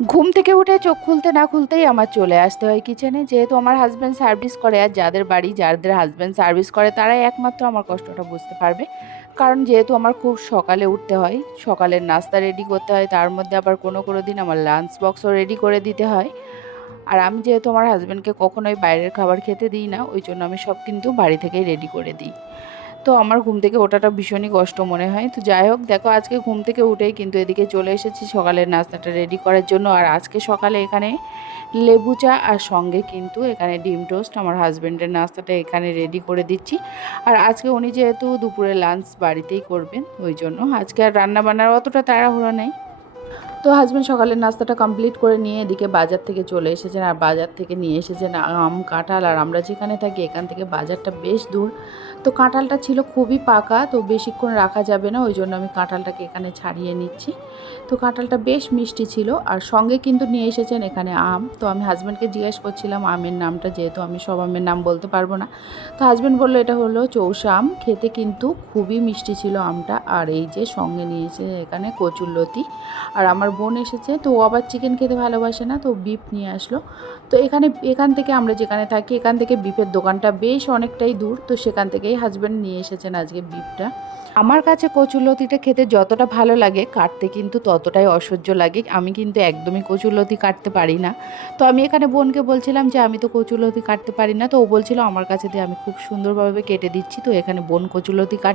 ঘুম থেকে উঠে চোখ খুলতে না খুলতেই আমার চলে আসতে হয় কিচেনে যেহেতু আমার হাজব্যান্ড সার্ভিস করে আর যাদের বাড়ি, যাদের হাজব্যান্ড সার্ভিস করে, তারাই একমাত্র আমার কষ্টটা বুঝতে পারবে। কারণ যেহেতু আমার খুব সকালে উঠতে হয়, সকালের নাস্তা রেডি করতে হয়, তার মধ্যে আবার কোনো কোনো দিন আমার লাঞ্চ বক্সও রেডি করে দিতে হয়। আর আমি যেহেতু আমার হাজব্যান্ডকে কখনোই বাইরের খাবার খেতে দিই না, ওই জন্য আমি সব কিন্তু বাড়ি থেকেই রেডি করে দিই। তো আমার ঘুম থেকে ওঠাটা ভীষণই কষ্ট মনে হয়। তো যাই হোক, দেখো আজকে ঘুম থেকে উঠেই কিন্তু এদিকে চলে এসেছি সকালের নাস্তাটা রেডি করার জন্য। আর আজকে সকালে এখানে লেবু চা আর সঙ্গে কিন্তু এখানে ডিম টোস্ট, আমার হাজব্যান্ডের নাস্তাটা এখানে রেডি করে দিচ্ছি। আর আজকে উনি যেহেতু দুপুরে লাঞ্চ বাড়িতেই করবেন, ওই জন্য আজকে আর রান্নাবান্নার অতটা তাড়াহুড়ো নেই। তো হাজব্যান্ড সকালের নাস্তাটা কমপ্লিট করে নিয়ে এদিকে বাজার থেকে চলে এসেছেন আর বাজার থেকে নিয়ে এসেছেন আম, কাঁঠাল আর আমরা যেখানে থাকি এখান থেকে বাজারটা বেশ দূর। তো কাঁঠালটা ছিল খুবই পাকা, তো বেশিক্ষণ রাখা যাবে না ওই জন্য আমি কাঁঠালটাকে এখানে ছাড়িয়ে নিচ্ছি। তো কাঁঠালটা বেশ মিষ্টি ছিল আর সঙ্গে কিন্তু নিয়ে এসেছেন এখানে আম। তো আমি হাজব্যান্ডকে জিজ্ঞেস করছিলাম, আমের নামটা যেহেতু আমি সব আমের নাম বলতে পারব না। তো হাজব্যান্ড বলল, এটা হলো চৌষা আম, খেতে কিন্তু খুবই মিষ্টি ছিল আমটা। আর এই যে সঙ্গে নিয়েছে এখানে কচুরলতি। আর আমার বোন এসেছে, তো ও আবার চিকেন খেতে ভালোবাসে না, তো বিফ নিয়ে আসলো। তো এখানে, এখান থেকে আমরা যেখানে থাকি, এখান থেকে বিফের দোকানটা বেশ অনেকটাই দূর, তো সেখান থেকেই হাজব্যান্ড নিয়ে এসেছেন আজকে বিফটা আমার কাছে কচুরলতিটা খেতে যতটা ভালো লাগে, কাটতে কিন্তু ততটাই অসহ্য লাগে। আমি কিন্তু একদমই কচুরলতি কাটতে পারি না। তো আমি এখানে বোনকে বলছিলাম যে, আমি তো কচুরলতি কাটতে পারি না। তো ও বলছিল, আমার কাছে দিয়ে আমি খুব সুন্দরভাবে কেটে দিচ্ছি। তো এখানে বোন কচুরলতি কাট